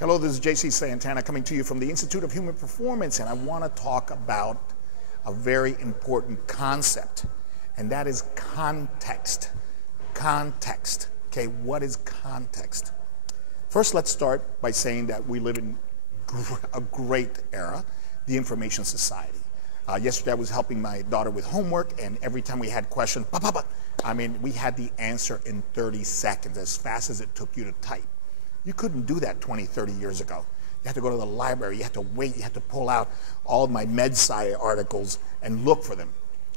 Hello, this is JC Santana coming to you from the Institute of Human Performance, and I want to talk about a very important concept, and that is context. Context. Okay, what is context? First, let's start by saying that we live in a great era, the information society. Yesterday I was helping my daughter with homework, and every time we had questions, we had the answer in 30 seconds, as fast as it took you to type. You couldn't do that 20, 30 years ago. You had to go to the library, you had to wait, you had to pull out all of my MedSci articles and look for them.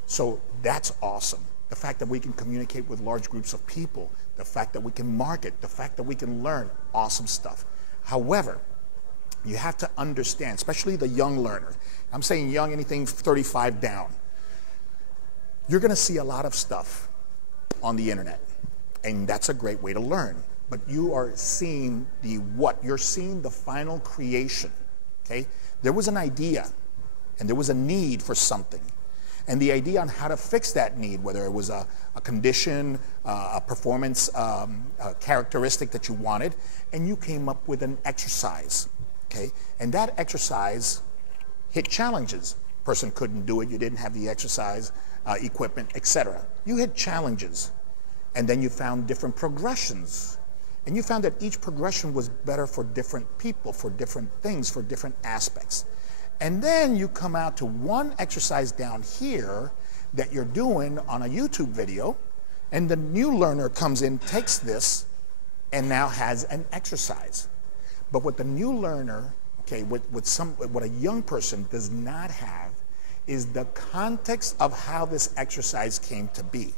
So that's awesome. The fact that we can communicate with large groups of people, the fact that we can market, the fact that we can learn, awesome stuff. However, you have to understand, especially the young learner. I'm saying young, anything 35 down. You're going to see a lot of stuff on the internet, and that's a great way to learn. But you are seeing the what? You're seeing the final creation, okay? There was an idea, and there was a need for something. And the idea on how to fix that need, whether it was a condition, a performance a characteristic that you wanted, and you came up with an exercise, okay? And that exercise hit challenges. Person couldn't do it, you didn't have the exercise equipment, etc. You hit challenges, and then you found different progressions. And you found that each progression was better for different people, for different things, for different aspects. And then you come out to one exercise down here that you're doing on a YouTube video, and the new learner comes in, takes this, and now has an exercise. But what the new learner, okay, what a young person does not have is the context of how this exercise came to be.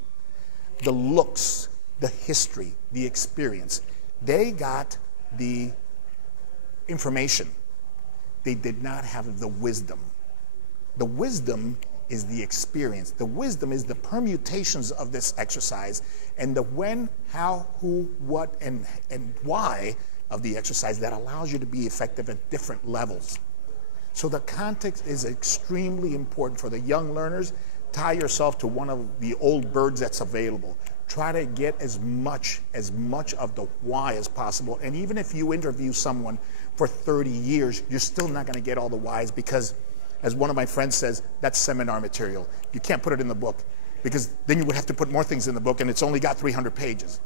The looks, the history, the experience. They got the information. They did not have the wisdom. The wisdom is the experience. The wisdom is the permutations of this exercise and the when, how, who, what, and why of the exercise that allows you to be effective at different levels. So the context is extremely important for the young learners. Tie yourself to one of the old birds that's available. Try to get as much of the why as possible. And even if you interview someone for 30 years, you're still not going to get all the whys because, as one of my friends says, that's seminar material. You can't put it in the book because then you would have to put more things in the book and it's only got 300 pages.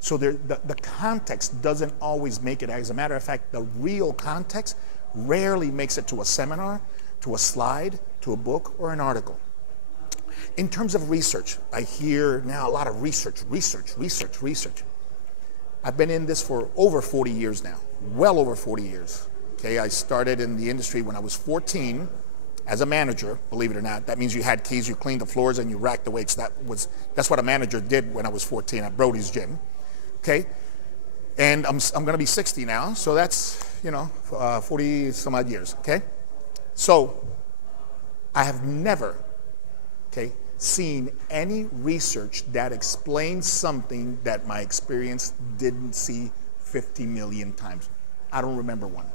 So the context doesn't always make it. As a matter of fact, the real context rarely makes it to a seminar, to a slide, to a book, or an article. In terms of research, I hear now a lot of research. I've been in this for over 40 years now, well over 40 years. Okay, I started in the industry when I was 14 as a manager, believe it or not. That means you had keys, you cleaned the floors, and you racked the weights. That's what a manager did when I was 14 at Brody's Gym. Okay, and I'm going to be 60 now, so that's, 40 some odd years. Okay, so I have never seen any research that explains something that my experience didn't see 50 million times. I don't remember one.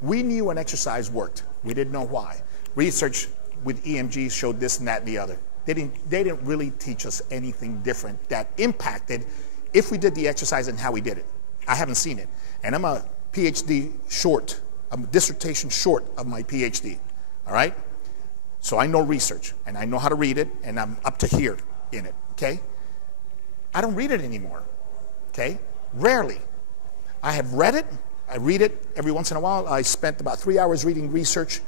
We knew an exercise worked. We didn't know why. Research with EMG showed this and that and the other. They didn't really teach us anything different that impacted if we did the exercise and how we did it. I haven't seen it. And I'm a PhD short, I'm a dissertation short of my PhD, all right? So I know research, and I know how to read it, and I'm up to here in it, okay? I don't read it anymore, okay? Rarely. I have read it. I read it every once in a while. I spent about 3 hours reading research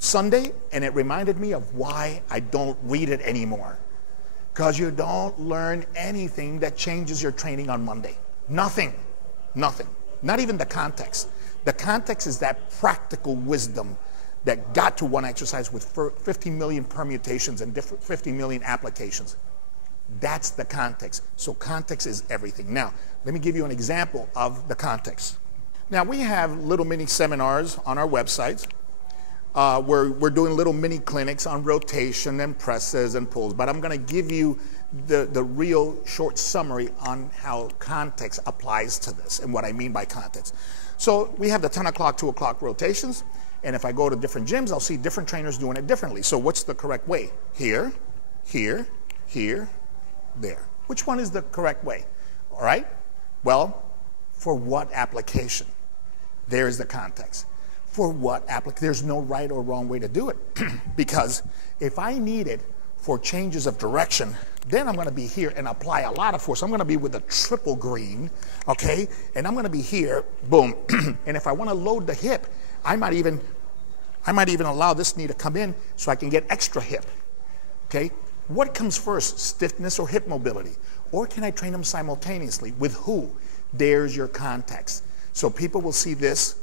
Sunday, and it reminded me of why I don't read it anymore. Because you don't learn anything that changes your training on Monday. Nothing. Not even the context. The context is that practical wisdom that got to one exercise with 50 million permutations and 50 million applications. That's the context. So context is everything. Now, let me give you an example of the context. Now, we have little mini seminars on our websites where we're doing little mini clinics on rotation and presses and pulls, but I'm going to give you the real short summary on how context applies to this and what I mean by context. So we have the 10 o'clock, 2 o'clock rotations. And if I go to different gyms, I'll see different trainers doing it differently. So what's the correct way? Here, here, here, there. Which one is the correct way? All right? Well, For what application? There's the context. For what application? There's no right or wrong way to do it. Because if I need it for changes of direction, then I'm going to be here and apply a lot of force. I'm going to be with a triple green, okay? And I'm going to be here, boom. And if I want to load the hip, I might even allow this knee to come in so I can get extra hip, okay? What comes first, stiffness or hip mobility? Or can I train them simultaneously? With who? There's your context. So people will see this,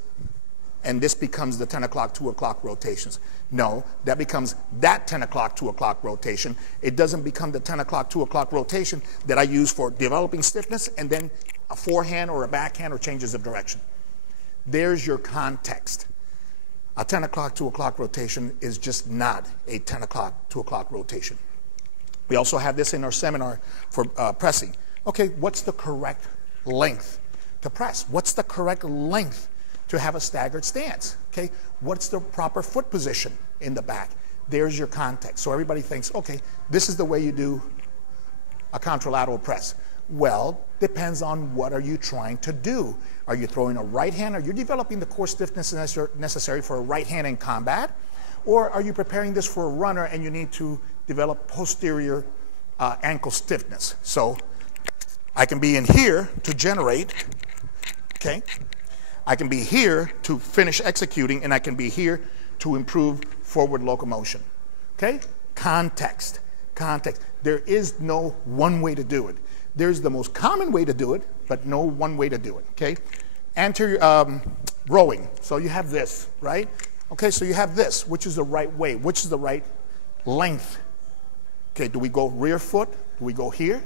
and this becomes the 10 o'clock, 2 o'clock rotations. No, that becomes that 10 o'clock, 2 o'clock rotation. It doesn't become the 10 o'clock, 2 o'clock rotation that I use for developing stiffness and then a forehand or a backhand or changes of direction. There's your context. A 10 o'clock, 2 o'clock rotation is just not a 10 o'clock, 2 o'clock rotation. We also have this in our seminar for pressing. Okay, what's the correct length to press? What's the correct length to have a staggered stance? Okay, what's the proper foot position in the back? There's your context. So everybody thinks, okay, this is the way you do a contralateral press. Well, depends on what are you trying to do. Are you throwing a right hand? Are you developing the core stiffness necessary for a right hand in combat? Or are you preparing this for a runner and you need to develop posterior ankle stiffness? So I can be in here to generate, okay? I can be here to finish executing, and I can be here to improve forward locomotion, okay? Context, context. There is no one way to do it. There's the most common way to do it, but no one way to do it, okay? Anterior rowing, so you have this, right? Okay, so you have this, which is the right way, which is the right length. Okay, do we go rear foot? Do we go here?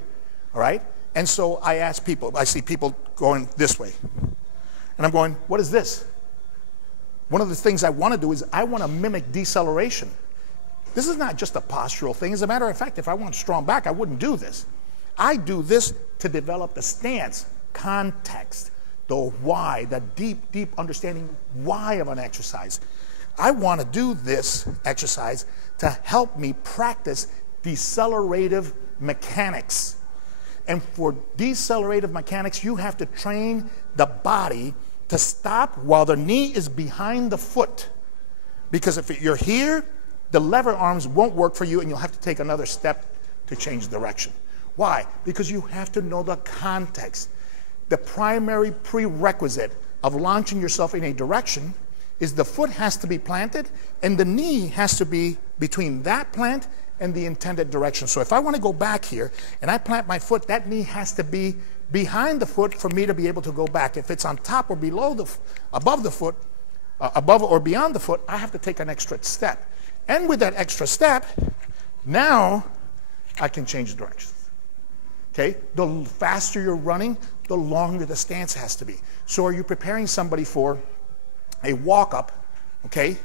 All right? And so I ask people, I see people going this way. And I'm going, what is this? One of the things I want to do is I want to mimic deceleration. This is not just a postural thing. As a matter of fact, if I want strong back, I wouldn't do this. I do this to develop the stance, context, the why, the deep, deep understanding why of an exercise. I want to do this exercise to help me practice decelerative mechanics. And for decelerative mechanics, you have to train the body to stop while the knee is behind the foot. Because if you're here, the lever arms won't work for you and you'll have to take another step to change direction. Why? Because you have to know the context. The primary prerequisite of launching yourself in a direction is the foot has to be planted and the knee has to be between that plant and the intended direction. So if I want to go back here and I plant my foot, that knee has to be behind the foot for me to be able to go back. If it's on top or below the, above the foot, above or beyond the foot, I have to take an extra step. And with that extra step, now I can change directions. Okay? The faster you're running, the longer the stance has to be. So are you preparing somebody for a walk-up, okay,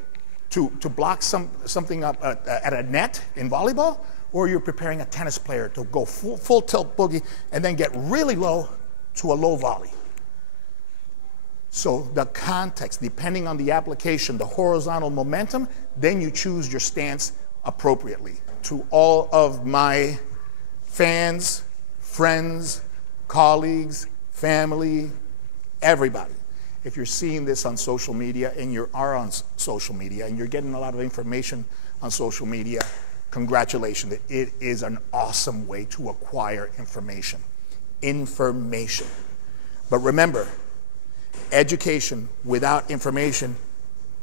to block something up at a net in volleyball, or you're preparing a tennis player to go full tilt boogie and then get really low to a low volley? So the context, depending on the application, the horizontal momentum, then you choose your stance appropriately. To all of my fans, friends, colleagues, family, everybody, if you're seeing this on social media and you are on social media and you're getting a lot of information on social media, congratulations. It is an awesome way to acquire information. Information. But remember, education without information,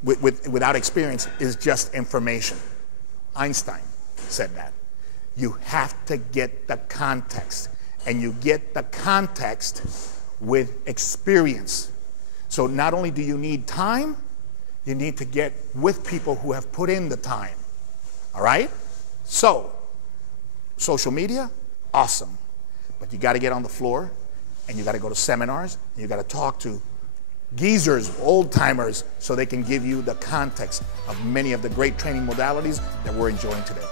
without experience, is just information. Einstein said that. You have to get the context, and you get the context with experience. So not only do you need time, you need to get with people who have put in the time. All right? So, social media, awesome. But you got to get on the floor, and you got to go to seminars, and you got to talk to geezers, old timers, so they can give you the context of many of the great training modalities that we're enjoying today.